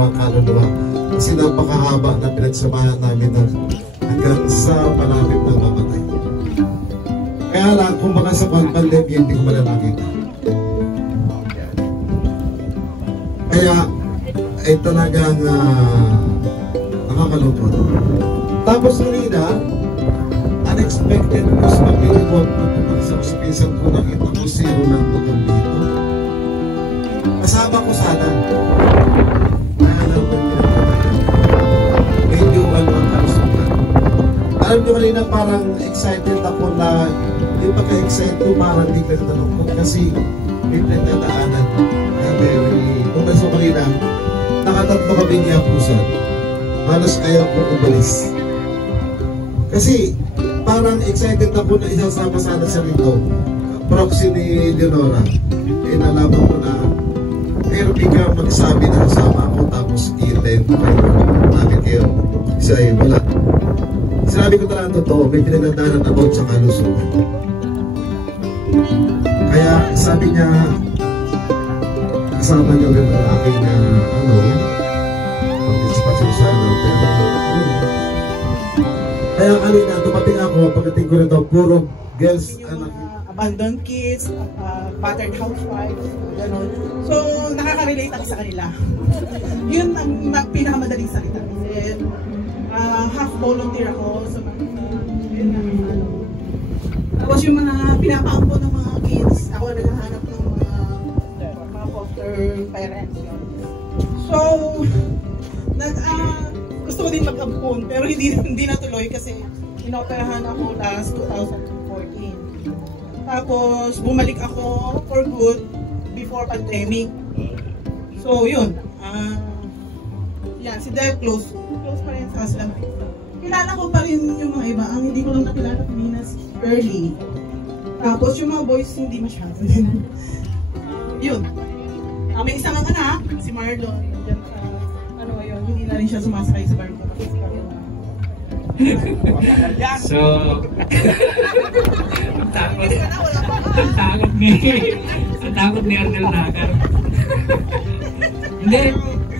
bawat kaluluwa. Kasi napakahaba na pinagsamahan namin hanggang sa malapit ng mamatay. Kaya lang, kung baka sa pandemya, hindi ko pala nakita. Kaya, ay talagang nakakalungkot. Tapos kanina, unexpected news na pinipot na sa ospisan ko, nakita ko si Rolando dito. Kasama ko sana. Kaya naman medyo ang kalusugan. Alam nyo kanina parang excited ako na hindi pa ka-excited ko, parang hindi ka natalungkot kasi may pinagdadaanan na very, kung naso kanina, nakatatlo kami niya pusan. Halos ayaw ko umalis. Kasi parang excited ako na isasama sana sa rito. Proxy ni Leonora. Eh nalaman ko na pero di ka magsabi na kasama ako tapos i-attend namin kayo. Isa ay wala. Sinabi ko talaga totoo, may pinagdadaanan about sa kalusugan. Kaya sabi niya, kasama niyo rin ang aking participation sana. Pero kaya kanina, dumating ako, pagdating ko rin daw, puro girls, anak. Abandoned kids, battered housewives, gano'n. So, nakaka-relate ako sa kanila. Yun ang pinakamadaling salita. Half volunteer ako sa mga tapos yung mga pinapaampo ng mga kids, ako naghahanap ng mga foster parents. So, gusto ko din mag-ampon, pero hindi natuloy kasi inoperahan ako last 2014. Tapos, bumalik ako for good before pandemic. So, yun. Yan, si Dev close pa rin sa Aslam. Kilala ko pa rin yung mga iba. Ang hindi ko lang nakilala kanina si Early. Tapos, yung mga boys hindi masyado. Yun. May isang anak, si Marlon. Diyan sa, ngayon, hindi na rin siya sumasakay sa barko. So, takot ni Arnel Nakar.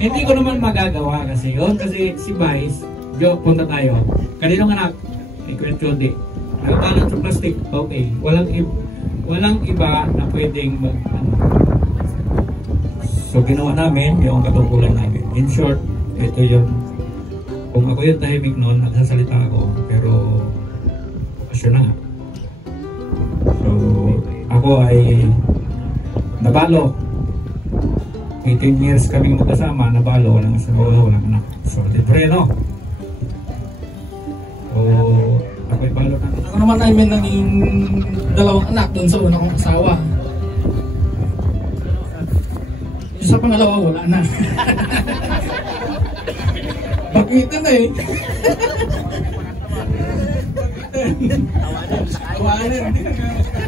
Hindi ko naman magagawa kasi yun. Kasi si Vice, punta tayo. Kaninong anak? Kay Kuya Chody. Nagtalan sa plastic. Okay. Walang iba na pwedeng So, ginawa namin yung katungkulan namin. In short, ito yung kung ako yung tahimik noon, nagsasalita ako, pero asyo na nga. So, ako ay nabalo. 18 years kaming magkasama, nabalo, walang anak. So, libre, no? So, ako ay balo na. Ako naman ay may naging 2 anak doon sa una kong asawa. Yung sa pangalawa, wala na. Bakitin eh.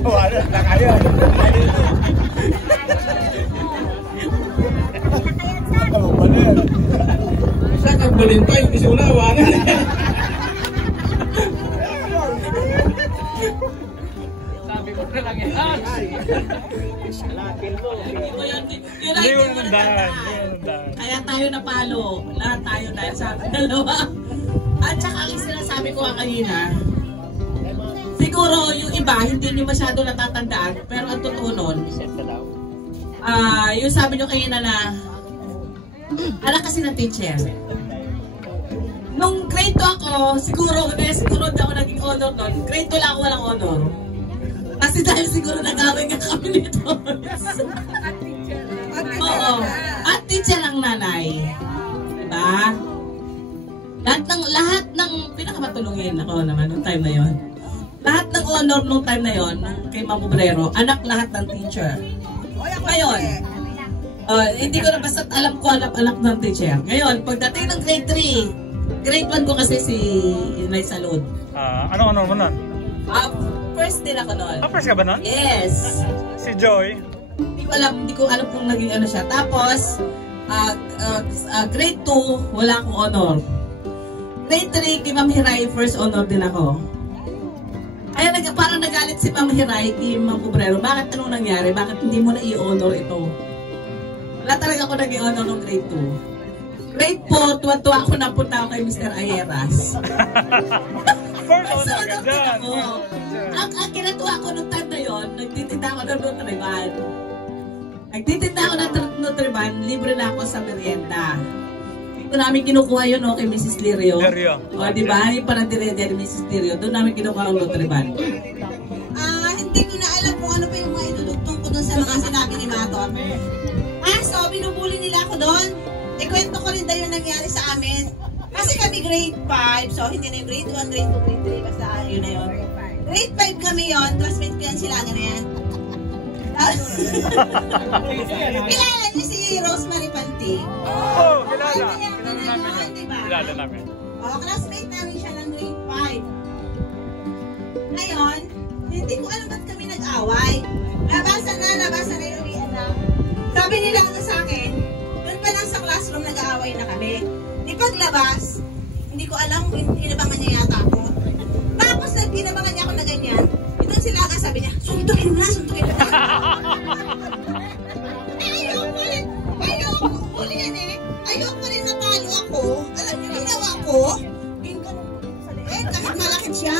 Tawanan na kayo. Sa kagbalintay, kasi wala, awanan. Sabi ko na lang yan. Hindi mo nandahan. Kaya tayo napalo. Lahat tayo dahil sa dalawa. At saka ang sinasabi ko kanina, siguro yung iba hindi nyo masyado natatandaan, pero ang totoo nun, yung sabi nyo kanina na anak kasi ng teacher. Nung grade 2 ako, siguro di ako naging honor nun. Grade 2 lang ako walang honor. Kasi dahil siguro nag-away nga kami nito. Oo. At teacher ang nanay. Diba? Lahat ng pinakamatulungin ako naman nung time na yon. Lahat ng honor nung time na yon kay Ma'am Obrero, anak lahat ng teacher. Ngayon, hindi ko na basta alam ko anak ng teacher. Ngayon, pagdating ng grade 3, grade 1 ko kasi si Inay Salud. Anong honor mo nun? First din ako noon. First ka ba nun? Yes. Si Joy? Hindi ko alam kung naging ano siya. Tapos, grade 2, wala akong honor. Grade 3, kay Ma'am Hiray, first honor din ako. Kaya parang nagalit si Ma'am Hiray, kay Ma'am Obrero. Bakit anong nangyari? Bakit hindi mo na i-honor ito? Wala talaga ako naging honor ng grade 2. Grade 4, tuwa-tuwa ako napunta ako kay Mr. Ayeras. First on So, agad dyan. ang kinatuwa ko nung time na yun, nagtitinda ako ng Nutriban. Nagtitinda ako ng Nutriban, libre na ako sa merienda. Dito namin kinukuha yun, kay Mrs. Lirio. Lirio. O, di ba? Yung parang direde ni Mrs. Lirio. Doon namin kinukuha ang Nutriban. Hindi ko na alam kung ano pa yung mga idudugtong ko doon sa mga sinabi ni Maton. So, binubuli nila ako doon. Ikwento ko rin daw yung nangyari sa amin. Kasi kami grade 5, so hindi na yung grade 1, grade 2, grade 3, basta yun na yun. Grade 5 kami yun, classmate ko yan sila na yan. Kilala niyo si Rosemary Panti? Oh, kilala. Kilala namin yun. Diba? Kilala namin. Classmate namin siya ng grade 5. Ngayon, hindi ko alam ba't kami nag-away. Labasan na yung uwian na. Sabi nila sa akin, doon pa lang sa classroom nag-aaway na kami. Di paglabas, hindi ko alam, inabangan niya yata ako. Tapos inabangan niya ako na ganyan. Ito sila ka, sabi niya, suntukin mo na. Ayoko yan eh. Ayoko rin natalo ako. Alam niyo, ginawa ko. Yung ganun sa liit, kahit malakit siya.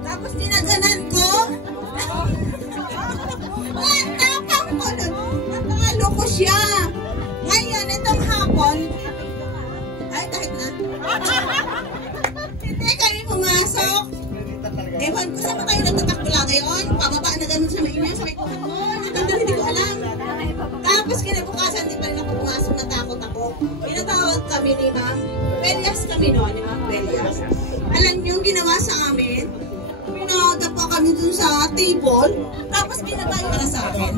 Tapos dinaganan ko. Tapang ko nun. Natalo ko siya. Ngayon, itong hapon, ay, kahit na. Hindi kami pumasok. Ewan ko, saan ba kayo nagtatakbo lang ngayon? Pababa na ganun sa may inyo, sa may kuhat mo. Natanda, hindi ko alam. Tapos kinabukasan, di pa rin ako pumasok, natakot ako. Pinatawag kami ni Ma'am. Belias kami noon, ni Ma'am Belias. Alam niyo yung ginawa sa amin? Pinagda pa kami dun sa table. Tapos pinatayo na sa akin.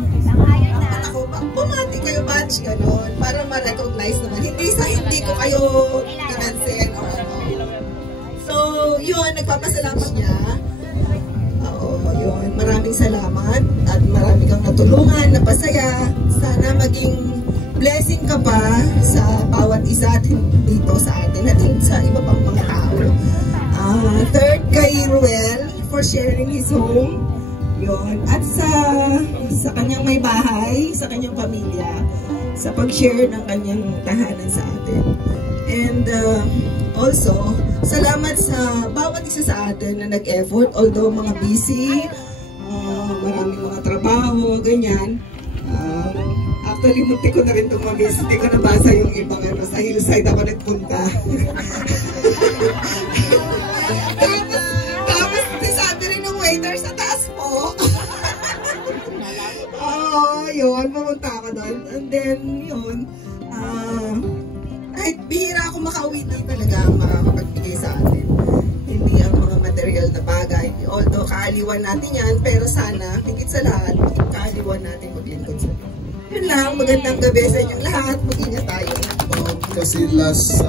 Ako, bumati kayo batch gano'n para ma-recognize naman. Hindi ko kayo pinansin. So, yun, nagpapasalamat niya. Oo, yun. Maraming salamat at marami kang natulungan, napasaya. Sana maging blessing ka pa sa bawat isa dito sa atin at sa iba pang mga tao. Third, kay Ruel for sharing his home. Yun. At sa kanyang may bahay, sa kanyang pamilya, sa pag-share ng kanyang tahanan sa atin. And also, salamat sa bawat isa sa atin na nag-effort, although mga busy, maraming mga trabaho, ganyan. Actually, munti ko na rin itong mag-miss. Hindi ko nabasa yung ibang sa hillside ako nagpunta. Tapos, sabi rin ng waiter sa taas po. Yun, pumunta ako doon. And then, yun, kahit bihira ako makauwi na talaga ang makakapagbigay sa atin. Hindi ang mga material na bagay. Although, kaaliwan natin yan, pero sana, higit sa lahat, kaaliwan natin maglingkod sa atin. Yun lang, magandang gabi sa inyong lahat. Mag-ingat tayo. Kasi last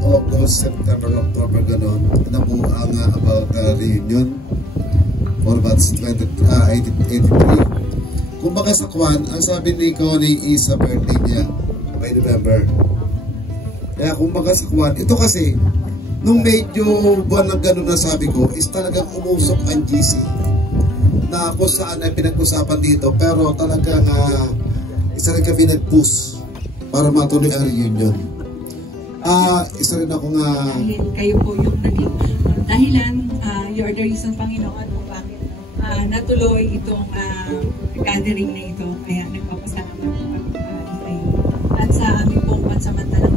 August, September, October, gano'n, nabuo ang about reunion for batch 83. Kung baka sa Kwan, ang sabi ni Connie is sa birthday niya by November. Kaya kung baka sa Kwan, ito kasi, nung medyo buwan ng gano'n na sabi ko, is talagang umusok ang GC. Na kung saan ay pinag-usapan dito, pero talagang isa rin kami nag-push para matuloy ang reunion. Isa rin ako nga... Kayo po yung naging dahilan, you're the reason, Panginoon, kung bakit natuloy itong gathering na ito. Kaya nagpapasalamat po kami sa iyo. At sa aming pong pansamantalang